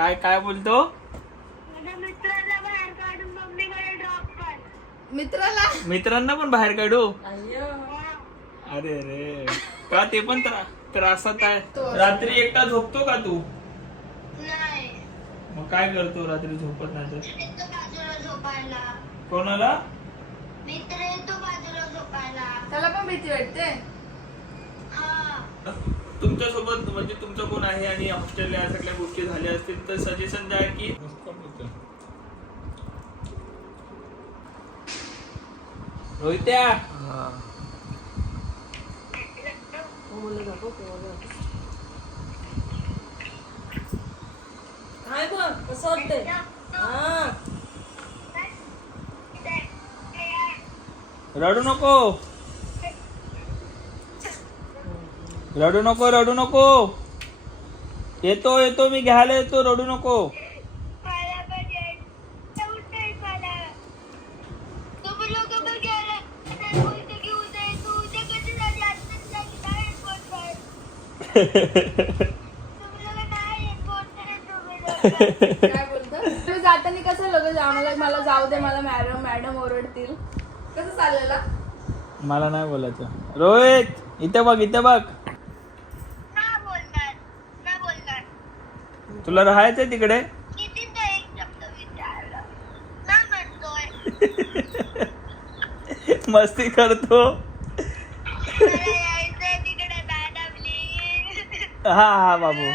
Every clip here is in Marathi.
काय काय बोलतो? मित्रांना पण बाहेर काढू? अरे रे, का ते पण त्रासात आहे. रात्री एकटा झोपतो का तू? मग काय करतो रात्री झोपत नाही तर? कोणाला? मित्र येतो बाजूला झोपायला. त्याला पण भीती वाटते. तुमच्या सोबत म्हणजे तुमचं कोण आहे आणि हॉस्टेलला या सगळ्या गोष्टी झाल्या असतील तर सजेशन द्या की रोहित्या काय बघ कसं वाटतंय. रडू नको, रडू नको, रडू नको. येतो येतो मी घ्यायला येतो, रडू नको. काय बोलतो तुम्ही जाताना कसं लगेच आम्हाला मला जाऊ दे मला मॅडम ओरडतील कसं चाललेला. मला नाही बोलायचं. रोहित इथे बघ, इथे बघ. तुला राहायचंय तिकडे? मस्ती करतो. हा हा बाबू.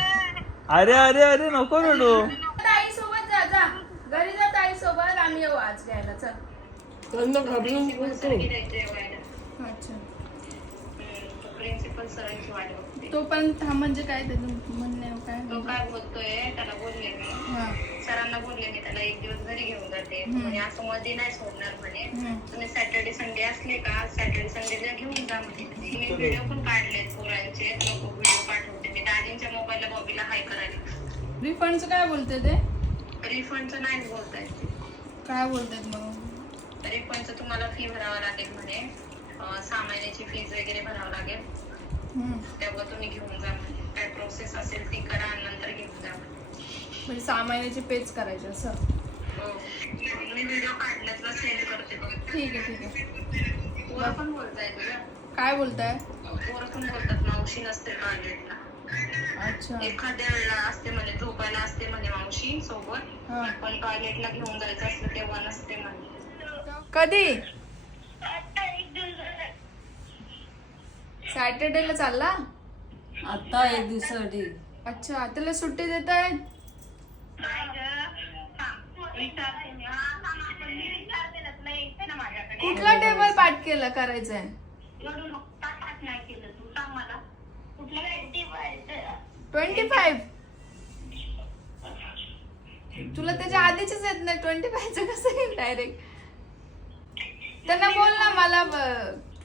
अरे अरे अरे नको रडू. ताई सोबत जा, जा घरी जा ताई सोबत. आम्ही येऊ आज घ्यायला. चल. त्यांना घाबरून बोलतो. अच्छा. प्रिन्सिपल सरांची वाट बघते. तो पण थांब म्हणजे काय त्याचं म्हणणं काय? तो काय बोलतोय त्याला बोलले मी. हा. सरांना बोलले मी त्याला एक दिवस घरी घेऊन जाते म्हणजे असं मध्ये नाही सोडणार म्हणे. तुम्ही सॅटर्डे संडे असले का सॅटर्डे संडेला घेऊन जा म्हणे. मी व्हिडिओ पण काढलेत पोरांचे. नको व्हिडिओ पाठवते मी दादींच्या मोबाईलला बॉबीला हाय करायला. रिफंडचं काय बोलते ते? रिफंडचं नाही बोलतायत ते. काय बोलतात मग? रिफंडचं तुम्हाला फी भरावं लागेल म्हणे. 6 महिन्याची फीज वगैरे भरावं लागेल. तेव्हा तुम्ही घेऊन जा म्हणे. काय प्रोसेस असेल ती करा आणि नंतर घेऊन जा म्हणे. म्हणजे 6 महिन्याचे पेच करायचे असं? हो. मी व्हिडिओ काढला तुला सेंड करते बघ. ठीक आहे, ठीक आहे. पोरं पण बोलताय तुला. काय बोलताय? पोरं पण बोलतात मावशी नसते टॉयलेटला. अच्छा. एखाद्या वेळेला असते म्हणे झोपायला असते म्हणे मावशी सोबत. पण टॉयलेटला घेऊन जायचं असलं तेव्हा नसते म्हणे. कधी? सॅटर्डेला चालला? आता 1 दिवसासाठी. अच्छा. त्याला सुट्टी देत आहेत? कुठला टेबल पाठ केला करायचंय? 25? तुला त्याच्या आधीचेच येत नाही 25चं कसं येईल डायरेक्ट? त्यांना बोल ना मला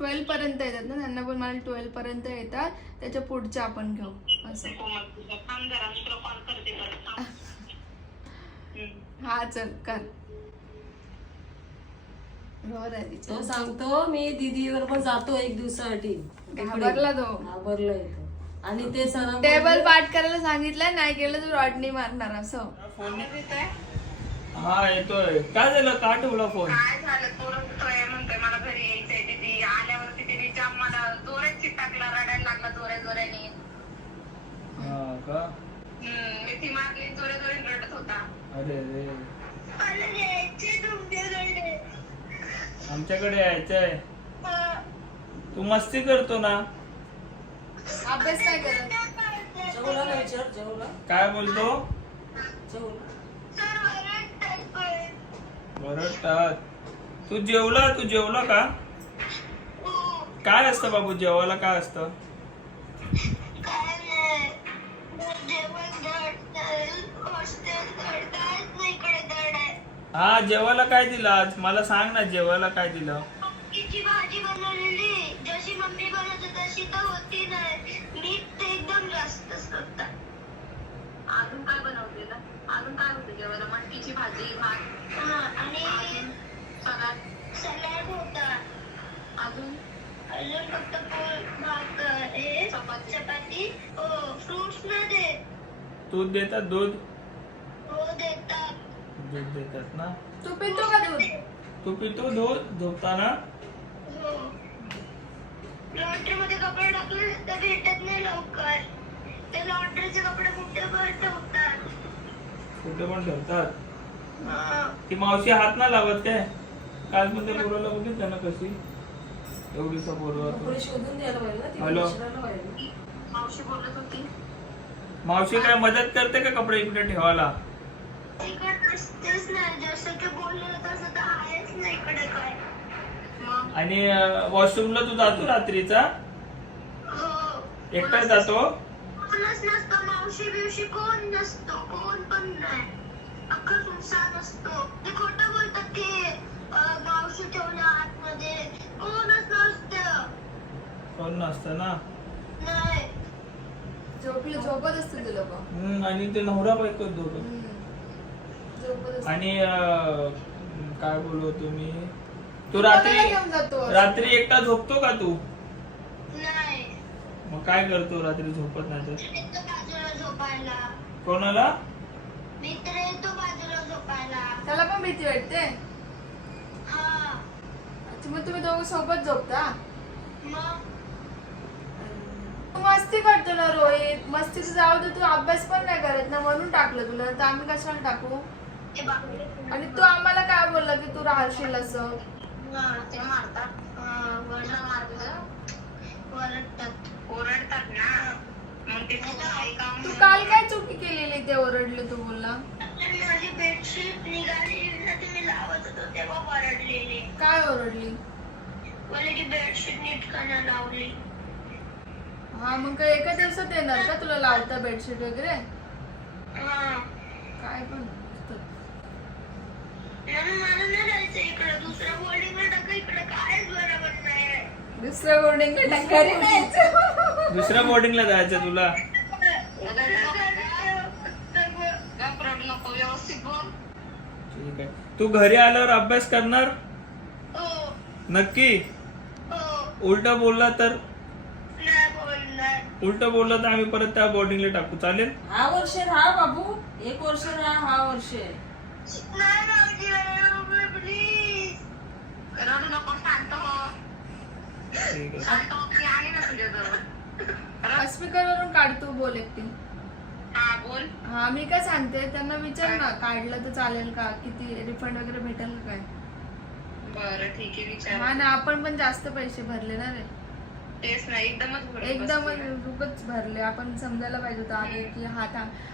12 पर्यंत येतात ना. त्यांना बोल मला 12 पर्यंत येतात त्याच्या पुढच्या आपण घेऊ असं. हा चल कर. तो सांगतो मी दीदीवर पण जातो 1 दिवसासाठी. घाबरला तो. घाबरलाय तो. आणि ते सर टेबल पाठ करायला सांगितलंय नाही केलं तर रॉडनी मारणार असं. हा येतोय. काय झालं? का ठेवला फोन? काय झालं पोरतोय म्हणतोय मला घरी यायचंय. तिथे आल्यावरती तिने जाम मला जोरात चिटाकला रडायला लागला जोऱ्याने. हा का? मी ती मारली जोऱ्याने रडत होता. अरे रे. मला यायचे तुमच्याकडे. आमच्याकडे यायचंय. तू मस्ती करतो ना? अभ्यास काय करत? जेवला ना विचार जेवला. काय बोलतो? जेवला. बरं. तू जेवला का? काय असतं बाबू जेवायला? काय असतं? हा जेवायला काय दिलं आज? मला सांग ना जेवायला काय दिलं? मटकीची भाजी बनवलेली. जशी मम्मी बनवते तशी तर होती नाही. मीठ एकदम जास्तच होता. अजून काय बनवलेलं? अजून काय होतं जेवायला? मटकीची भाजी भात आणि सलाड होता. अजून फक्त भात चपाती फ्रुट्स न दे. दूध देतात? दूध हो देतात. दूध देतात ना. तू पितो का दूध? तू पितो दूध झोपताना? हो. लॉन्ड्री मध्ये कपडे टाकले तर भेटत नाही लवकर. ते लॉन्ड्रीचे कपडे कुठे पण ठेवतात. कुठे पण ठेवतात. हा. ती मावशी हात ना लावत काय? काल पण त्या पोराला बघितलं ना कशी एवढीसा पोरवा. कपडे शोधून द्यायला पाहिजे ना, ती हॅलो. विचारायला पाहिजे. मावशी बोलत होती. मावशी काय मदत करते का कपडे इकडे ठेवायला? इकडे नसतेच नाही. जसं की बोललेलं तसं तर आहेच नाही इकडे काय. मग आणि वॉशरूमला तू जातो रात्रीचा? हो. एकटा जातो? कोणच नसतं. मावशी बिवशी कोण नसतो. कोण पण नाही. अख्खा सुनसान असतो. ते खोटं बोलतात की मावशी ठेवल्या आतमध्ये. कोणच नसतं. कोण नसतं ना. नाही. झोपत असतील ते लोक. आणि ते नवरा बायको दोघं. झोपत असतील. आणि काय बोलू तुम्ही, तू कोणाला घेऊन जातो? रात्री एकटा झोपतो का तू? नाही. मग काय करतो रात्री झोपत नाही तर? येतो बाजूला झोपायला. कोणाला? मित्र येतो बाजूला झोपायला. त्याला पण भीती वाटते? हा. अच्छा, मग तुम्ही दोघं सोबत झोपता? मग तू मस्ती करतो ना रोहित. मस्तीचं जाऊ दे, तू अभ्यास पण नाही करत ना, म्हणून टाकलं तुला. तर आम्ही कशाला टाकू? ते बापरे. आणि तू आम्हाला काय बोलला की तू राहशील असं? ते मारतात. वरला मारलं. ओरडतात ना. मग ते काम. तू काल काय चुकी केलेली ते ओरडले तू बोलला? माझी बेडशीट निघाली ना, ती मी लावत होतो तेव्हा ओरडलेले. काय ओरडली? मला की बेडशीट नीट का नाही लावली. हा, मग काय एका दिवसात येणार का तुला लावता बेडशीट वगैरे? हा. काय पण म्हणून मला नाही जायचं इकडे. दुसऱ्या बोर्डिंगला टाका. इकडे कायच बरोबर नाही. दुसऱ्या बोर्डिंगला घरी नाही. दुसऱ्या बोर्डिंगला जायचं तुला? नको. व्यवस्थित बोल. ठीक आहे. तू घरी आल्यावर अभ्यास करणार? हो. नक्की? हो. उलट बोलला तर? नाही बोलणार. उलट बोलला तर आम्ही परत त्या बोर्डिंगला टाकू, चालेल? हा वर्ष राहा बाबू, 1 वर्ष राहा. हा वर्ष नाही राहू प्लीज. रडू नको. शांत हो. ठीक आहे. शांत हो. मी आहे ना तुझ्याजवळ. स्पीकर वरून काढतो, बोल एकटी. हा बोल. हा, मी काय सांगते, त्यांना विचार ना काढलं तर चालेल का, किती रिफंड वगैरे भेटेल का काय? बरं ठीक आहे. विचार. हा ना, आपण पण जास्त पैसे भरले ना रे. तेच ना. एकदमच उगाच भरले. आपण समजायला पाहिजे होतं आधी की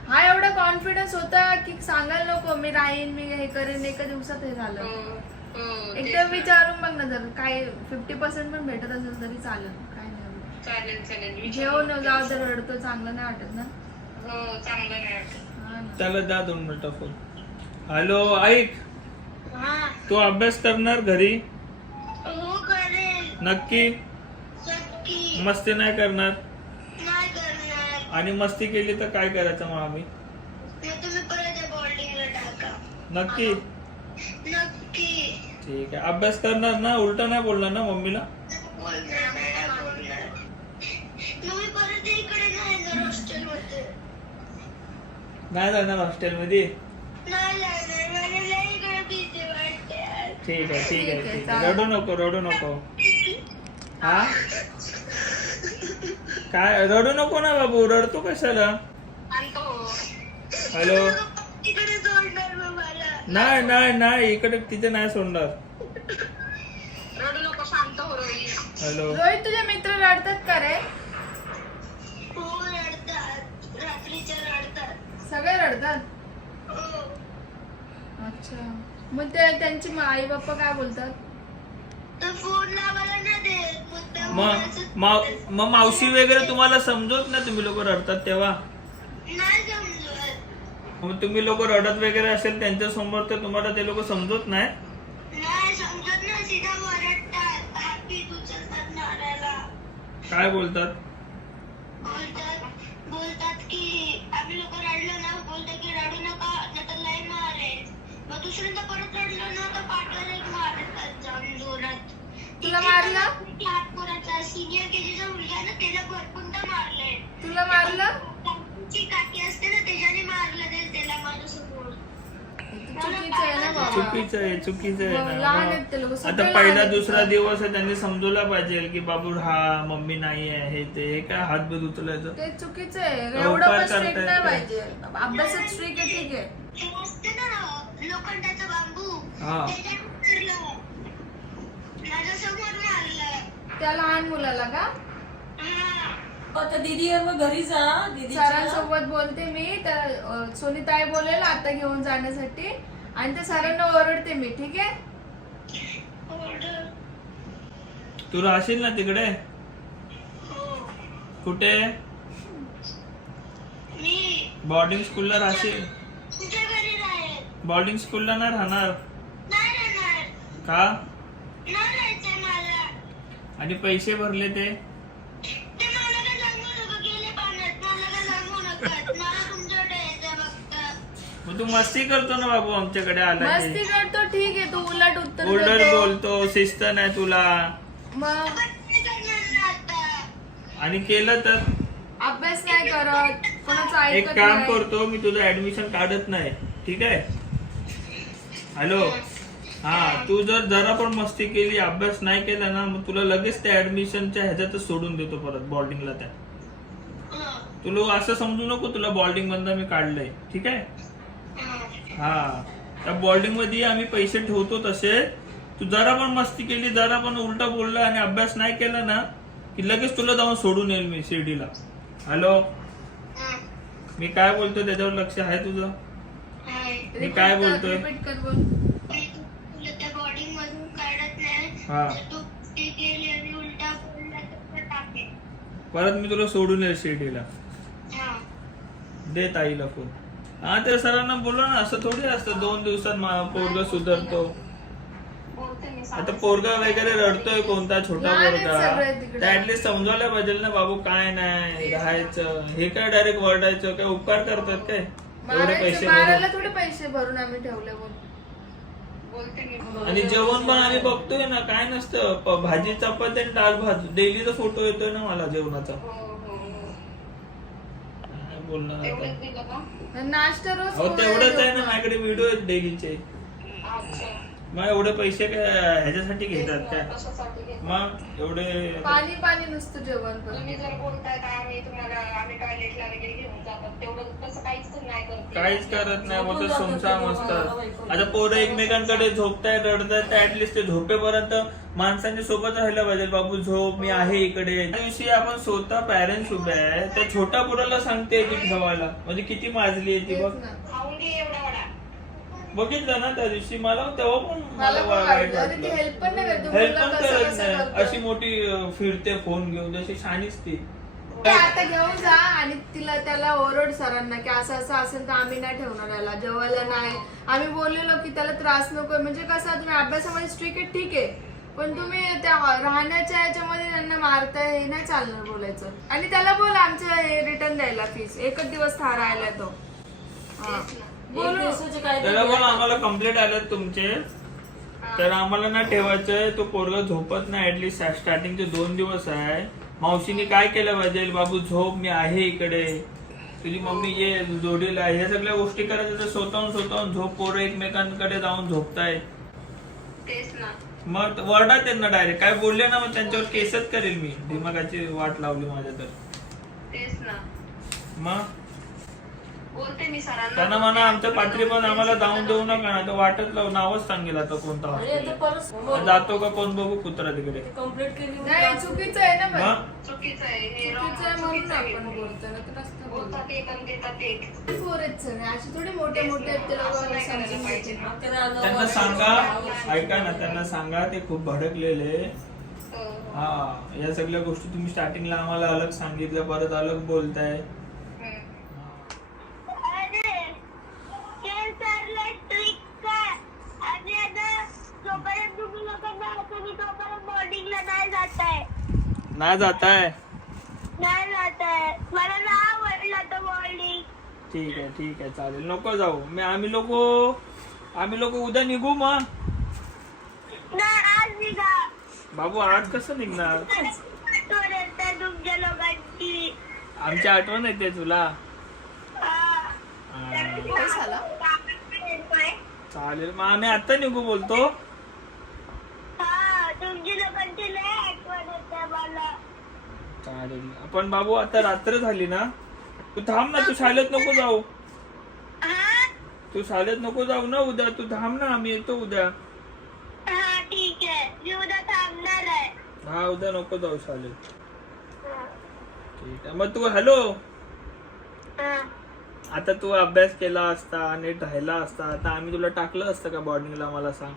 हा एवढा कॉन्फिडन्स होता की सांगायला नको मी राहीन, मी हे करेन. एका दिवसात हे झालं. एकदम विचारून बघ ना, जर काय 50% पण भेटत असेल तरी चालेल. काय नाही. चालेल. जेवण जाऊ दे, रडतो चांगलं नाही वाटत ना. हो. चांगलं नाही वाटत. हा ना. त्याला द्या 2 मिनिटं फोन. हॅलो, ऐक. हा. तू अभ्यास करणार घरी? हो करेल. नक्की? नक्की. मस्ती नाही करणार? नाही करणार. आणि मस्ती केली तर काय करायचं मग आम्ही? तुम्ही परत बोर्डिंगला टाका. नक्की? नक्की. ठीक आहे. अभ्यास करणार ना? उलट नाही बोलणार ना मम्मीला? बोलणार नाही बोलणार. तुम्ही परत इकडे नाही जाणार हॉस्टेलमध्ये. नाही जाणार हॉस्टेलमध्ये? नाही जाणार. मला लई इकडे भीती वाटते यार. ठीक आहे. ठीक आहे. ठीक आहे, ठीक आहे. रडू नको. हा? काय रडू नको ना बाबू, रडतो कशाला? शांत हो. हॅलो. इकडे सोडणार मग मला. नाही इकडे तिथे नाही सोडणार. रडू नको. शांत हो रोहित. हॅलो. रोहित, तुझे मित्र रडतात का रे? हो रडतात. रात्रीच्या रडतात. सगळे रडतात? हो. अच्छा, मग ते त्यांची आई बाप्पा काय बोलतात? तर फोन लावायला नाही देत. मग मावशी वगैरे तुम्हाला समजत ना, तुम्ही लोक रडतात तेव्हा? नाही समजत. मग तुम्ही लोक रडत वगैरे असेल त्यांच्या समोर तर तुम्हाला ते लोक समजत नाही? नाही समजत ना. सीधा ओरडतात. हॅपी उचलतात मारायला. काय बोलतात? बोलतात की आम्ही लोक रडलो ना, बोलतात की रडू नका नाही तर लय मारेल. मग दुसऱ्यांदा परत रडलो ना तर पाठवायला एक मारतात जाऊन जोरात. तुला मारलं? सिनियर केजीचा मुलगा ना, त्याला भरपूरदा मारलंय. तुला मारलं? काकी असते ना, त्याच्याने मारलं त्याला माझ्यासमोर. ते चुकीचं आहे ना बाबा. चुकीचं आहे लहान आहेत ते ना. लोकं, सगळे आता लहान पहिला आहेत. दुसरा दिवस आहे, त्यांनी समजवला पाहिजे की बाबू हा मम्मी नाही आहे, हे ते हे काय हात बीत उचलायचं. ते चुकीचं आहे. उपकार एवढं पण स्ट्रिक्ट करतायत नाही ते. पाहिजे. अभ्यासात स्ट्रिक्ट आहे ठीक आहे. हे असतं ना लोखंडाचा बांबू, हा. त्याच्यात मारलं. माझ्यासमोर मारलं. त्या लहान मुलाला का हा. आता दीदी मग घरी जा दीदीच्या. सरांसोबत बोलते मी. त्या सोनीताई बोलेल आता घेऊन जाण्यासाठी आणि त्या सरांना ओरडते मी. ठीक आहे. ऑर्डर. तू राहशील ना तिकडे? हो. कुठे? मी बोर्डिंग स्कूलला राहशील? तुझ्या घरी राहील. बोर्डिंग स्कूलला नाही राहणार नाही राहणार. का? नाही राहायचंय मला. आणि पैसे भरले ते? ते मला काय सांगू नका. गेले पाण्यात. मला काय सांगू नका. मला तुमच्याकडे यायचंय फक्त. मग तू मस्ती करतो ना बाबू आमच्याकडे आला मस्ती की. करतो ठीक आहे. तू उलट उत्तर उलट देतो. बोलतो, शिस्त नाही तुला. मग पण काय करणार ना आता? आणि केलं तर अभ्यास नाही करत. कोणाचं एक ऐकत काम नाही. करतो मी, तुझं ऍडमिशन काढत नाही. ठीक आहे? हॅलो. हा, तू जर जरा पण मस्ती केली, अभ्यास नाही केला ना, मग तुला लगेच त्या ऍडमिशनच्या ह्याच्यातच सोडून देतो परत बोर्डिंगला. त्या हं. तुला असं समजू नको तुला बोर्डिंग मधनं मी काढलंय. ठीक आहे? हं. हा, त्या बोर्डिंग मध्ये आम्ही पैसे ठेवतो तसे. तू जरा पण मस्ती केली, जरा पण उलटा बोलला आणि अभ्यास नाही केला ना, की लगेच तुला जाऊन सोडून येईल मी शिर्डीला. हॅलो. हं. मी काय बोलतोय त्याच्यावर लक्ष आहे तुझं? हाय. मी काय बोलतोय? रिपीट कर बोल. मी तुला त्या बॉडी मधून काढत नाही. हा. जर तू ते केली आणि उलटा बोलला तर ते टाकेल. परत मी तुला सोडून येईल शिर्डीला. हा. दे ताईला फोन. हा, त्या सरांना बोला ना, असं थोडी असतं 2 दिवसात पोरगा सुधारतो. बोलते मी. आता पोरगा वगैरे रडतोय कोणता छोटा लहान आहेत पोरगा, सगळे तिकडे. त्या ऍटलीस्ट समजावल्या पाहिजे ना बाबू काय नाही राहायचं. हे काय डायरेक्ट वरडायचं? काय उपकार करतात काय एवढे पैसे बाराला भरून? थोडे पैसे भरून आम्ही ठेवले बोल. बोलते मी. आणि जेवण पण आम्ही बघतोय ना, काय नसतं. भाजी चपाती आणि डाळ भात डेलीचा फोटो येतोय ना मला जेवणाचा. हो, हो, हो. काय बोलणार तेवढंच आता? दिलं का? नाश्ता रोज अहो पोहे तेवढंच आहे ना, देतो. माझ्याकडे व्हिडिओ आहेत डेलीचे. अच्छा. मग एवढे पैसे काय ह्याच्यासाठी घेतात काय? कशासाठी घेतलं? मग एवढे पाणी पाणी नुसतं जेवण पण. तुम्ही जर बोलताय का आम्ही टॉयलेटला वगैरे घेऊन जातात, तेवढं तसं काहीच नाही करत. काहीच करत नाही. मग झोपून तर जातात सुमसाम ते असतात. दोघं. आता पोरं एकमेकांकडे झोपतायत, रडतायत, ऍटलिस्ट ते झोपेपर्यंत माणसांनी सोबत राहायला पाहिजे. बाबू झोप, मी आहे इकडे. त्या दिवशी आपण स्वतः पॅरेंट्स उभे आहे, त्या छोट्या पोराला सांगते ती ठेवायला. म्हणजे किती माजली आहे ती तेच बघ. ना. खाऊन घे एवढा वडा. बघितलं ना त्या दिवशी मला तेव्हा पण मला पण वाईट वाटलं. अरे ती वाटलं. हेल्प पण नाही करत. हेल्प मुलगा पण कसं करत कसं नाही. करतो. अशी मोठी फिरते फोन घेऊन, जशी शानीच ती. ते आता घेऊन जा आणि त्याला ओरड सरांना की असं असं असेल तर आम्ही नाही ठेवणार याला. जेवायला नाही. आम्ही बोललेलो की त्याला त्रास नको. म्हणजे कसं तुम्ही अभ्यासामध्ये स्ट्रिक्ट आहे ठीक आहे, पण तुम्ही त्या राहण्याच्या याच्यामध्ये त्यांना मारताय, हे नाही चालणार बोलायचं. आणि त्याला बोल आमचं हे रिटर्न द्यायला फीस. एकच दिवस राहिला तो. हा. एक बोलू. दिवसाचे काय त्याला पण आम्हाला कंप्लेंट आल्यात तुमचे, तर आम्हाला ना ठेवायचंय. तो पोरगा झोपत नाही. ऍटलीस्ट स्टार्टिंगचे 2 दिवस आहे. मावशीने काय केलं पाहिजे? बाबू झोप, मी आहे इकडे, तुझी मम्मी ये जोडीला आहे. ह्या सगळ्या गोष्टी करायच्या तर स्वतःहून झोप. पोरं एकमेकांकडे जाऊन झोपतायत. तेच ना. मग वरडा त्यांना डायरेक्ट. काय बोलले ना मग त्यांच्यावर केसच करेल मी. दिमागाची वाट लावली माझ्या तर. तेच ना. मग बोलते मी सरांना. त्यांना म्हणा आमच्या पात्री पण आम्हाला जाऊन देऊ नका ना, तर वाटत लावू. नावच सांगेल आता कोणता आणि आता हॉस्पिटल. परत जातो का कोण बघू कुत्रा तिकडे. कंप्लीट केली नाही चुकीचं आहे ना पण. मग चुकीचं आहे हे. चुकीचं आहे म्हणून चुकीचं आहे. आपण बोलतो ना तर असतं बोलतो. बोलतात एक आणि देतात एक. पोर आहेत सगळे. अशी थोडी मोठे मोठे आहेत ते असं लोक नाही करायला समजून पाहिजे. घ्यायचे. त्यांना सांगा, ऐका ना, त्यांना सांगा ते खूप भडकलेले. हो. हा, या सगळ्या गोष्टी तुम्ही स्टार्टिंगला आम्हाला अलग सांगितलं, परत अलग बोलताय. हम्म. नाही जाताय? मला ना आवडला तो बॉलिंग. ठीक आहे चालेल. नको जाऊ. आम्ही लोक उद्या निघू मग. नाही आज निघा. बाबू आज कसं निघणार? आठवण येते तुमच्या लोकांची. आमची आठवण येते तुला. हा. हा. काय झालं? येतोय. चालेल मग आम्ही आता निघू बोलतो. हा तुमची लोकांची लय आठवण येते मला. चालेल आपण बाबू आता रात्र झाली ना, तू थांब ना, तू शाळेत नको जाऊ. हा तू शाळेत नको जाऊ ना उद्या, तू थांब ना, आम्ही येतो उद्या. हा ठीक आहे, मी उद्या थांबणार आहे. हा उद्या नको जाऊ शाळेत. हा. ठीक आहे मग तू हॅलो, हा. आता तू अभ्यास केला असता, नीट राहिला असता, आता आम्ही तुला टाकलं असतं का बोर्डिंगला, मला सांग.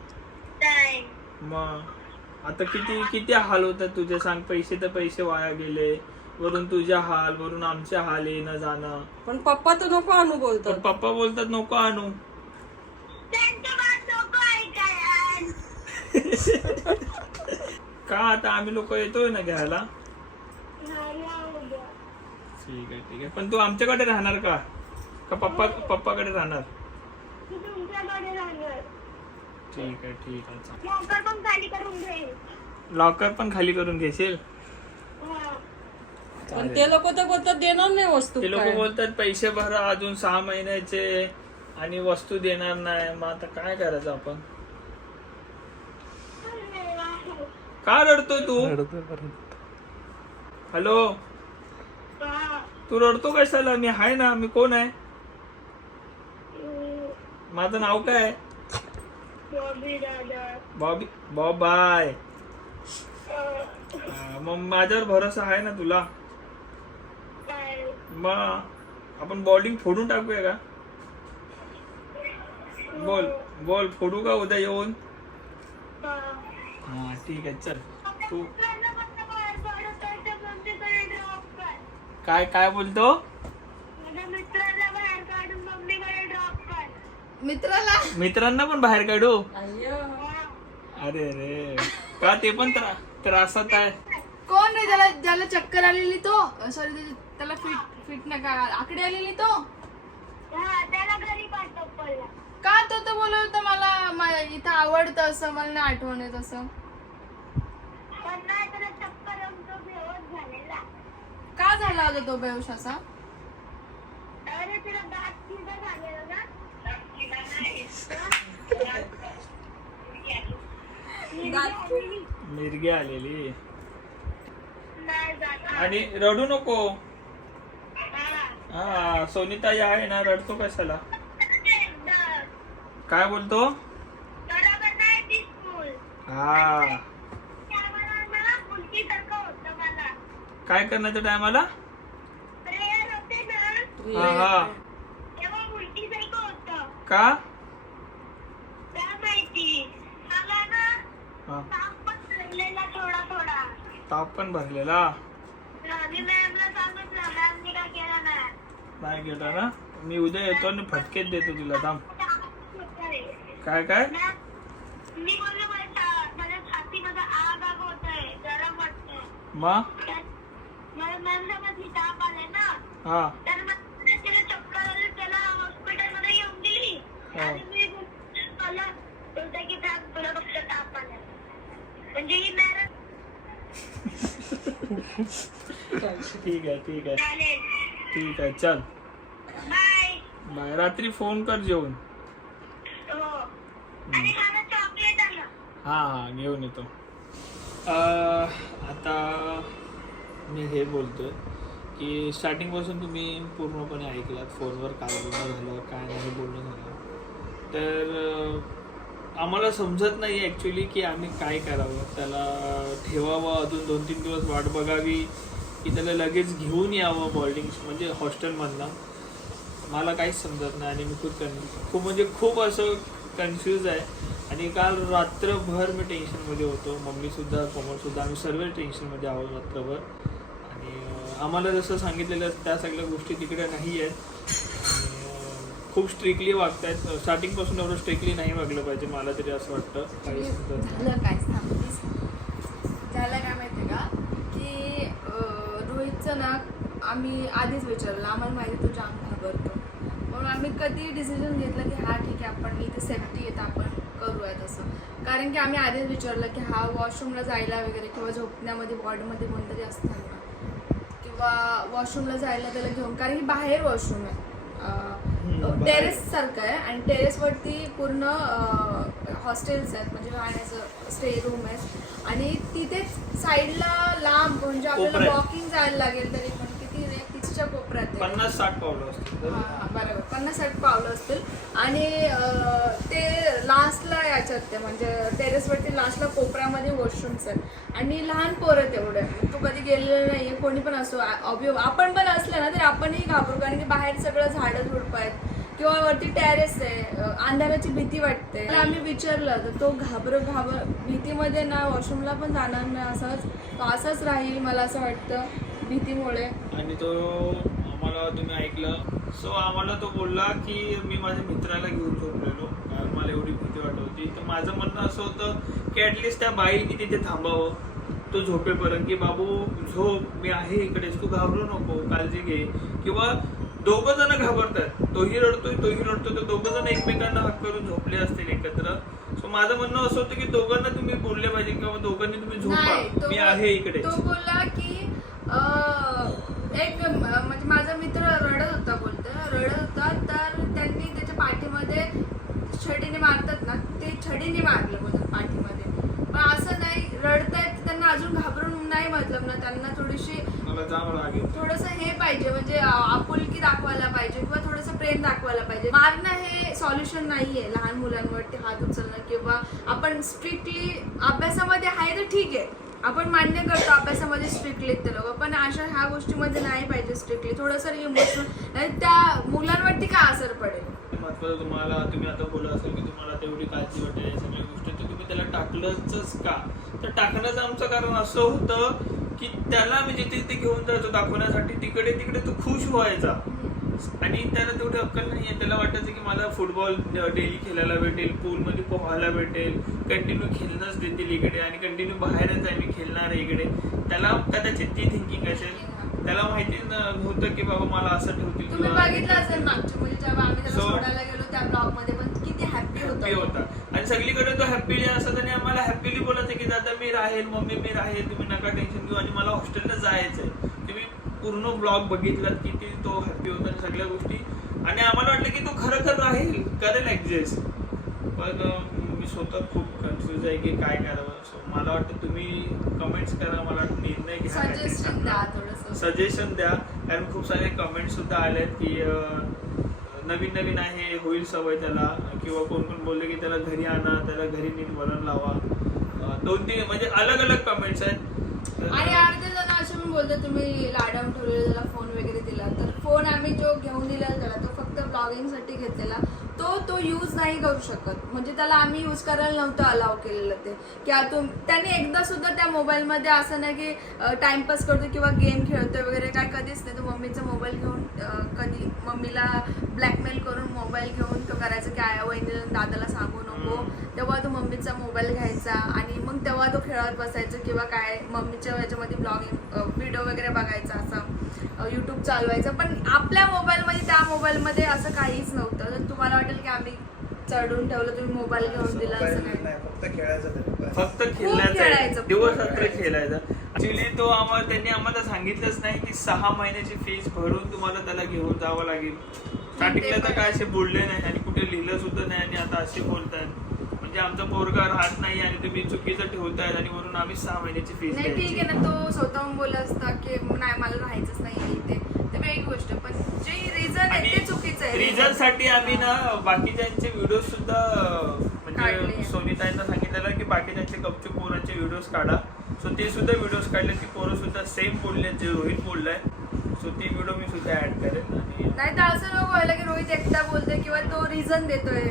नाही. मग आता किती किती हाल होतात तुझे सांग. पैसे तर पैसे वाया गेले, वरून तुझ्या हाल, वरून आमचे हाल, येणं जाणं. पण पप्पा तर नको आणू पण बोलतात. पप्पा बोलतात नको आणू. त्यांचं बात नको ऐकायला. का आता आम्ही लोक येतोय ना घ्यायला. नाही उद्या. ठीक आहे ठीक आहे, पण तू आमच्याकडे राहणार का पप्पाकडे राहणार. मी तुमच्याकडे राहणार. ठीक आहे ठीक आहे चालेल. लवकर पण खाली करून घेईन. लॉकर पण खाली करून घेशील. हा. पण ते लोक तर बोलतात देणार नाही वस्तू. ते लोक काय. बोलतात पैसे भरा अजून 6 महिन्याचे आणि वस्तू देणार नाही. मग आता काय करायचं आपण. का रडतोय तू. हॅलो हा. तू रडतो कशाला. मी आहे ना, मी कोण आहे. माझं नाव काय आहे. बॉबी दादा. बॉबी बाय. हा. मग माझ्यावर भरोसा आहे ना तुला. बाय. मग आपण बॉर्डिंग फोडून टाकूया का. बोल बोल फोडू का उद्या येऊन. हा. हा ठीक आहे चल. तू काय काय बोलतो. माझ्या मित्राला बाहेर काढून मम्मीकडे ड्रॉप कर. मित्राला मित्रांना पण बाहेर काढू. अय्यो. अरे रे का ते पण त्रासात आहे. कोण रे, ज्याला ज्याला चक्कर आलेली तो, सॉरी त्याला फिट फिट नका आकडे आलेली तो. हा त्याला घरी पाठव पडला. का तो तर बोलत होता मला इथं आवडतं असं, मला नाही आठवण येत असं. पण नाही त्याला चक्कर येऊन तो बेहोश झालेला. का झाला होता तो बेहोश असा. अरे तिला दात किडा झालेला ना. मिरगी आलेली. नाही जात. आणि रडू नको. हा. हा सोनीताई आहे ना, रडतो कशाला. एकदम. काय बोलतो. बरोबर नाही ती स्कूल. हा त्यामुळे ना मुलगीसारखं होतं मला. काय करण्याच्या टायमाला. प्रेयर होते ना हा हा तेव्हा मुलगीसारखं होतं. का. काय माहिती. मला ना हा ताप पण चढलेला थोडा थोडा. ताप पण भरलेला. मी मॅमला सांगितलं, मॅमनी काय केलं नाही. नाही गेला ना. मी उद्या येतो आणि फटकेच देतो तुला. थांब. होतंय. काय काय. मी बोललो माझ्या छातीमध्ये आग आग होतंय, गरम वाटतंय. मग मला मॅम समजली ताप आलाय ना. हा तर मग तिला चक्कर आली, त्याला हॉस्पिटलमध्ये घेऊन गेली. आणि मी मला बोलते की थांब तुला फक्त ताप आलाय. म्हणजे ही मॅडम ठीक आहे ठीक आहे चालेल. ठीक आहे चल बाय. बाय. रात्री फोन कर जेवून. हो. आणि मला चॉकलेट आलं. हा हा घेऊन येतो. आता मी हे बोलतोय की स्टार्टिंगपासून तुम्ही पूर्णपणे ऐकलात. फोनवर काय बोलणं झालं, काय नाही बोलणं झालं. तर आम्हाला समजत नाही ॲक्च्युली की आम्ही काय करावं. त्याला ठेवावं, अजून 2-3 दिवस वाट बघावी, की त्याला लगेच घेऊन यावं बोर्डिंग म्हणजे हॉस्टेलमधनं. मला काहीच समजत नाही आणि मी खूप असं कन्फ्यूज आहे. आणि काल रात्रभर मी टेन्शनमध्ये होतो. मम्मीसुद्धा, कोमलसुद्धा, आम्ही सर्व टेन्शनमध्ये आहोत रात्रभर. आणि आम्हाला जसं सांगितलेलं त्या सगळ्या गोष्टी तिकडे नाही आहेत. खूप स्ट्रिक्टली वागत आहेत. स्टार्टिंगपासून एवढं स्ट्रिक्टली नाही वागलं पाहिजे, मला तरी असं वाटतं. झालं काय झालं काय माहिती का की रोहितचं ना आम्ही आधीच विचारलं. आम्हाला माहिती तो जाम घाबरतो, म्हणून आम्ही कधी डिसिजन घेतलं की हा ठीक आहे आपण इथे सेफ्टी येतं आपण करूया तसं. कारण की आम्ही आधीच विचारलं की हा वॉशरूमला जायला वगैरे किंवा झोपण्यामध्ये वॉर्डमध्ये कोणतरी असतं ना, किंवा वॉशरूमला जायला त्याला घेऊन, कारण की बाहेर वॉशरूम आहे टेरेस सारखं आहे आणि टेरेस वरती पूर्ण हॉस्टेल्स आहेत, म्हणजे राहण्याचं स्टे रूम आहे आणि तिथेच साईडला लांब म्हणजे आपल्याला कोपऱ्यात. वॉकिंग जायला लागेल तरी पण किती रे 30च्या कोपऱ्यात आहे. 50-60 पावलं असतील. हा, बरोबर 50-60 पावलं असतील आणि ते लास्टला याच्यात ते म्हणजे टेरेसवरती लास्टला कोपऱ्यामध्ये वॉशरूम्स आहेत आणि लहान पोरं तेवढे. तो कधी गेलेलं नाहीये, कोणी पण असो, आपण पण असलं ना तरी आपणही घाबरू, कारण की बाहेर सगळं झाडं झुडपं आहेत किंवा वरती टेरेस आहे, अंधाराची भीती वाटते. तर आम्ही विचारलं तर तो घाबर भीतीमध्ये ना वॉशरूमला पण जाणार नाही, तो असाच राहील मला असं वाटतं भीतीमुळे. आणि तो आम्हाला तुम्ही ऐकलं, सो आम्हाला तो बोलला की मी माझ्या मित्राला घेऊन झोपलेलो कारण मला एवढी भीती वाटत होती. तर माझं म्हणणं असं होतं की ऍटलिस्ट त्या बाईने तिथे थांबावं तो झोपेपर्यंत, की बाबू झोप, मी आहे इकडेच, तू घाबरू नको, काळजी घे. किंवा दोघं जण घाबरतात, तोही रडतोय तर दोघं जण एकमेकांना हात करून झोपले असतील एकत्र. सो माझं म्हणणं असं होतं की दोघांना तुम्ही बोलले पाहिजे किंवा दोघांनी तुम्ही झोपा, मी आहे इकडे. तो बोलला की एक म्हणजे माझा मित्र रडत होता तर त्यांनी त्याच्या पाठीमध्ये छडीने मारतात ना, ते छडीने मारलं बोलतात पाठीमध्ये. पण असं नाही, रडतायत त्यांना अजून घाबरून नाही मतलब ना, त्यांना थोडीशी मला जावं लागेल, थोडस हे पाहिजे म्हणजे आपुलकी दाखवायला पाहिजे किंवा थोडंसं प्रेम दाखवायला पाहिजे. मारणं हे सॉल्युशन नाहीये लहान मुलांवरती हात उचलणं, किंवा आपण स्ट्रिक्टली अभ्यासामध्ये आहे तर ठीक आहे, आपण मान्य करतो अभ्यासामध्ये स्ट्रिक्टली ते लोक, पण अशा ह्या गोष्टीमध्ये नाही पाहिजे स्ट्रिक्टली. थोडंसं इमोशनल, आणि त्या मुलांवरती काय असर पडेल. महत्वाचं तुम्ही आता बोलत असाल की तुम्हाला तेवढी काळजी वाटेल या सगळ्या गोष्टी, तर तुम्ही त्याला टाकलंच का? तर टाकण्याचं आमचं कारण असं होतं की त्याला आम्ही जिथे तिथे घेऊन जायचो दाखवण्यासाठी, तिकडे तो खुश व्हायचा आणि त्याला तेवढी अक्कल नाहीये. त्याला वाटायचं की मला फुटबॉल डेली खेळायला भेटेल, पूलमध्ये पोहायला भेटेल, कंटिन्यू खेळणंच देतील इकडे आणि कंटिन्यू बाहेरच आहे मी खेळणार आहे इकडे. त्याला कदाचित ती थिंकिंग असेल, त्याला माहिती नव्हतं की बाबा मला असं ठेवतील. तुम्ही बघितलं असेल मागच्या म्हणजे जेव्हा आम्ही त्याला सोडायला गेलो त्या ब्लॉग मध्ये पण किती हॅपी होता आणि सगळीकडे तो हॅपीली असत आणि आम्हाला हॅपीली बोलायचं की दादा मी राहील, मम्मी मी राहील, तुम्ही नका टेन्शन घेऊ आणि मला हॉस्टेलला जायचंय. तुम्ही पूर्ण ब्लॉग बघितलात किती तो हॅपी होता आणि सगळ्या गोष्टी, आणि आम्हाला वाटलं की तो खरं राहील, करेल ऍडजस्ट. पण मी स्वतः खूप कन्फ्युज आहे की काय करावं. सो मला वाटतं तुम्ही कमेंट्स करा, मला निर्णय घ्या, सजेशन द्या, कारण खूप सारे कमेंट सुद्धा आलेत की नवीन आहे, होईल सवय त्याला, किंवा कोण बोलले की त्याला घरी आणा, त्याला घरी नीट वळण लावा. 2-3 म्हणजे अलग कमेंट्स आहेत. आणि अर्धे जण असे पण बोलतात तुम्ही लाडावून ठेवलेला त्याला फोन वगैरे दिला, तर फोन आम्ही जो घेऊन दिलेला त्याला तो फक्त ब्लॉगिंगसाठी घेतलेला, तो यूज नाही करू शकत, म्हणजे त्याला आम्ही यूज करायला नव्हतं अलाव केलेलं ते, की त्याने एकदा सुद्धा त्या मोबाईलमध्ये असं नाही की टाइमपास करतो किंवा गेम खेळतोय वगैरे, काय कधीच नाही. तो मम्मीचा मोबाईल घेऊन कधी मम्मीला ब्लॅकमेल करून मोबाईल घेऊन तो करायचा की आया वहिनीला दादाला सांगू नको, तेव्हा तो मम्मीचा मोबाईल घ्यायचा आणि मग तेव्हा तो खेळत बसायचा किंवा काय मम्मीच्या याच्यामध्ये ब्लॉगिंग व्हिडिओ वगैरे बघायचा, असं युट्यूब चालवायचं. पण आपल्या मोबाईलमध्ये त्या मोबाईलमध्ये असं काहीच नव्हतं. तर तुम्हाला वाटेल की आम्ही चढून ठेवलं, तुम्ही मोबाईल घेऊन दिला, असं नाही. फक्त खेळायचं, दिवस रात्र खेळायचा. ऍक्च्युली त्यांनी आम्हाला सांगितलंच नाही की 6 महिन्याची फीस भरून तुम्हाला त्याला घेऊन जावं लागेल. स्टार्टिंगला तर काय असे बोलले नाही आणि कुठे लिहिलं सुद्धा नाही आणि आता असे बोलतायत म्हणजे आमचा पोरगा राहत नाही आणि तुम्ही चुकीचं ठेवतायत आणि वरून आम्ही 6 महिन्याची फीस. नाही ठीक आहे ना, तो स्वतःहून बोलला असता की नाही मला राहायचंच नाही इथे, ते वेगळी गोष्ट, पण जे रिझन आहे ते चुकीचं आहे. रिझन साठी आम्ही ना बाकीच्यांचे व्हिडिओ सुद्धा म्हणजे सोनीताईंना सांगितलेलं की बाकीच्यांचे गपचूप पोरांचे व्हिडिओज काढा. सो ते सुद्धा व्हिडिओज काढले, ती पोरं सुद्धा सेम बोलले जे रोहित बोललाय. सो ती व्हिडिओ मी सुद्धा ऍड करेन. आणि नाही तर असं नको व्हायला की रोहित एकटा बोलतोय किंवा तो रिझन देतोय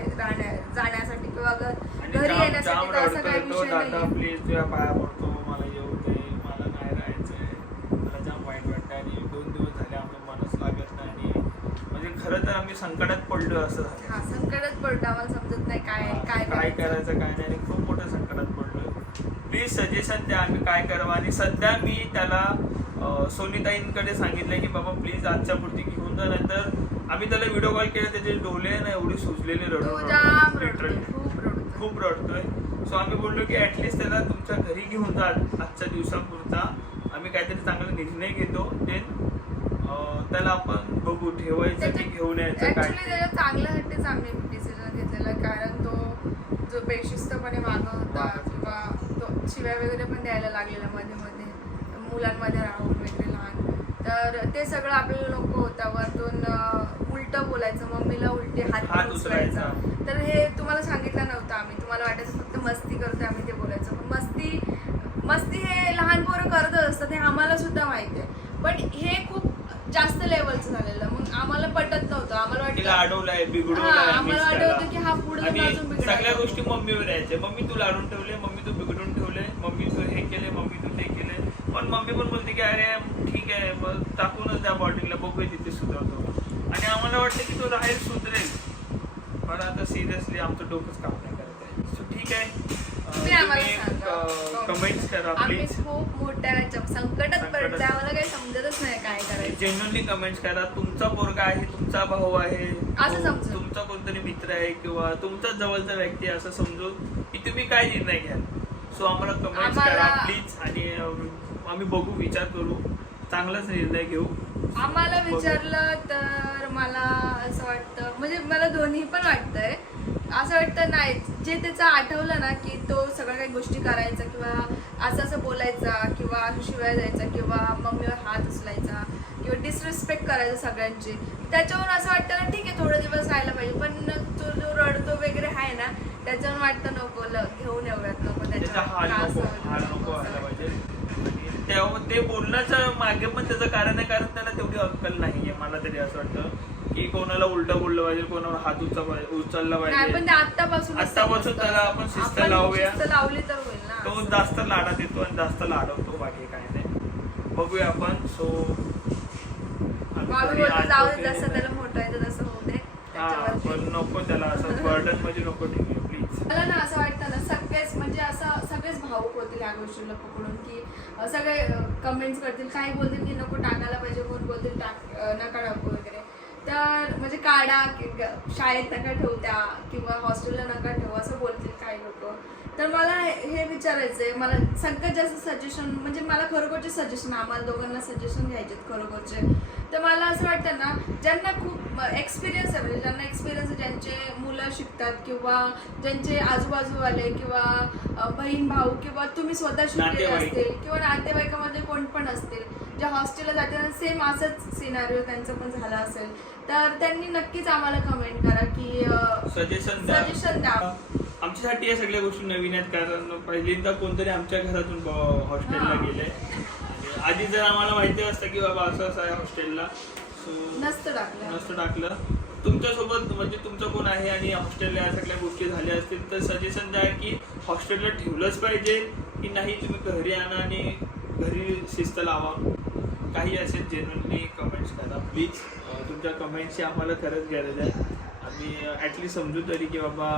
जाण्यासाठी किंवा घरी येण्यासाठी, तर असं काही विषय नाही. प्लीज तुझ्या पाया पडतो, मला येऊ दे, मला नाही राहायचंय, मला जाम वाईट वाटतं आणि 2 दिवस झाले आमचं मनच लागत नाही. आणि म्हणजे खरं तर आम्ही संकटात पडलो असं झालं. हा, संकटात पडतो, आम्हाला समजत नाही काय करायचं काय नाही आणि खूप मोठ्या संकटात पडलोय. प्लीज सजेशन द्या आम्ही काय करावं. आणि सध्या मी त्याला सोनीताईंकडे सांगितलंय की बाबा प्लीज आजच्या पुरती घेऊन जा, नंतर आम्ही त्याला व्हिडिओ कॉल केला, त्याचे डोळे ना एवढे सुजलेले खूप रडतोय. सो आम्ही बोललो की ऍटलिस्ट त्याला तुमच्या घरी घेऊन जा आजच्या दिवसापुरता, आम्ही काहीतरी चांगला निर्णय घेतो. देन त्याला आपण बघू ठेवायचं की घेऊन यायचं काय ऍक्च्युली ते. त्याच्या चांगल्यासाठी चांगले डिसिजन घेतलेला, कारण तो जो बेशिस्तपणे वागत होता किंवा तो शिव्या वगैरे पण द्यायला लागलेला मध्ये मध्ये मुलांमध्ये राहून वगैरे लहान, तर ते सगळं आपल्याला नको होतं. वरतून उलट बोलायचं, मम्मीला उलटे हात हात उचलायचा. उचलायचा. तर हे तुम्हाला सांगितलं नव्हतं आम्ही, तुम्हाला वाटायचं फक्त मस्ती करतोय आम्ही ते बोलायचं, पण मस्ती हे लहान पोरं करतच असतात, हे आम्हाला सुद्धा माहिती आहे. पण हे खूप जास्त लेवलचं झालेलं, मग आम्हाला पटत नव्हतं. आम्हाला तिला वाटतं अडवलंय बिघडवलंय हा, मीच आम्हाला त्याला. वाटत की हा पुढे आणि अजून बिघडायला सगळ्या नको. गोष्टी मम्मीवर यायचे. मम्मी तू लाडून ठेवले, मम्मी तू बिघडून ठेवले, मम्मी तू हे केले, मम्मी तू ते केले. पण मम्मी पण बोलते की अरे ठीक आहे मग टाकूनच त्या बॉटलला बघूया तिथे सुधारतो. आणि आम्हाला वाटतं की तो राहील सुधरेल, पण आता सिरियसली आमचं डोकंच काम नाही करत आहे. सो ठीक आहे, तुम्ही आम्हाला सांगा. कमेंट्स करा आम्ही प्लीज. खूप मोठ्या संकटात पडतोय, आम्हाला काही समजतच नाही काय करायचं. जेन्युअनली कमेंट्स करा. तुमचा पोरगा आहे, तुमचा भाऊ आहे, असं समजून. तुमचा कोणतरी मित्र आहे किंवा तुमचा जवळचा व्यक्ती आहे असं समजून की तुम्ही काय निर्णय घ्याल. सो आम्हाला कमेंट्स करा आम्हाला- प्लीज. आणि आम्ही बघू, विचार करू, चांगलाच निर्णय घेऊ. आम्हाला विचारलं तर मला असं वाटतं, म्हणजे मला दोन्ही पण वाटतंय. असं वाटतं नाही, जे त्याचं आठवलं ना की तो सगळ्या काही गोष्टी करायचा किंवा असं बोलायचा किंवा शिवाय द्यायचा किंवा मम्मीवर हात उचलायचा किंवा डिसरिस्पेक्ट करायचं सगळ्यांची, त्याच्यावरून असं वाटतं ना ठीक आहे थोडे दिवस राहायला पाहिजे. पण तो जो रडतो वगैरे आहे ना, त्याच्यावरून वाटतं नको घेऊन येऊयात, नको त्याचा हाल त्रास नको व्हायला हाल नको व्हायला पाहिजे. आणि ते बोलण्याचं मागे पण त्याचं कारण आहे, कारण त्याला तेवढी अक्कल नाहीये. मला तरी असं वाटतं की कोणाला उलटं बोललं पाहिजे, कोणाला हात उचलला नाही, पाहिजे. पण ते आत्तापासून त्याला आपण शिस्त लावूया. लावली तर होईल ना. तो जास्त लाडात येतो आणि जास्त लाडवतो, बाकी काय नाही. बघूया आपण. सो जाऊ दे, जसं त्याला मोठं आहे तर तसं होऊ दे. त्याच्यावरती. पण नको त्याला असं बर्डन मध्ये नको ठेवू प्लीज. मला ना असं वाटतं ना, सगळेच म्हणजे असं सगळेच भावुक होतील या गोष्टीला पकडून, की सगळे कमेंट्स करतील, काही बोलतील की नको टाकायला पाहिजे, कोण बोलतील नका टाकू वगैरे. तर म्हणजे काढा, शाळेत नका ठेवू त्या किंवा हॉस्टेलला नका ठेवू असं बोलतील काही लोक. तर मला हे विचारायचंय, मला सगळ्यात जास्त सजेशन म्हणजे मला खरोखरचे सजेशन, आम्हाला दोघांना सजेशन घ्यायचे खरोखरचे. तर मला असं वाटतं ना, ज्यांना खूप एक्सपिरियन्स आहे, म्हणजे ज्यांना एक्सपिरियन्स आहे, ज्यांचे मुलं शिकतात किंवा ज्यांचे आजूबाजूवाले किंवा बहीण भाऊ किंवा तुम्ही स्वतः शिकलेले असतील किंवा नातेवाईकामध्ये कोण पण असतील, जे हॉस्टेलला जाताना सेम असंच सिनारिओ त्यांचं पण झाला असेल, तर त्यांनी नक्कीच आम्हाला कमेंट करा की सजेशन द्या. आमच्यासाठी या सगळ्या गोष्टी नवीन आहेत, कारण पहिल्यांदा कोणतरी आमच्या घरातून हॉस्टेलला गेले. आधी जर आम्हाला माहिती असतं की बाबा असं असं आहे हॉस्टेलला, नसतं टाकलं. तुमच्यासोबत म्हणजे तुमचं कोण आहे आणि हॉस्टेलला या सगळ्या गोष्टी झाल्या असतील तर सजेशन द्या की हॉस्टेलला ठेवलंच पाहिजे की नाही, तुम्ही घरी आणा आणि घरी शिस्त लावा. काही असेल जेन्युअनली कमेंट्स करा प्लीज. तुमच्या कमेंट्सची आम्हाला खरंच गरज आहे. आम्ही ॲटलीस्ट समजू तरी की बाबा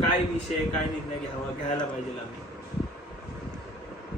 काय विषय, काय निर्णय घ्यायला पाहिजे आम्ही.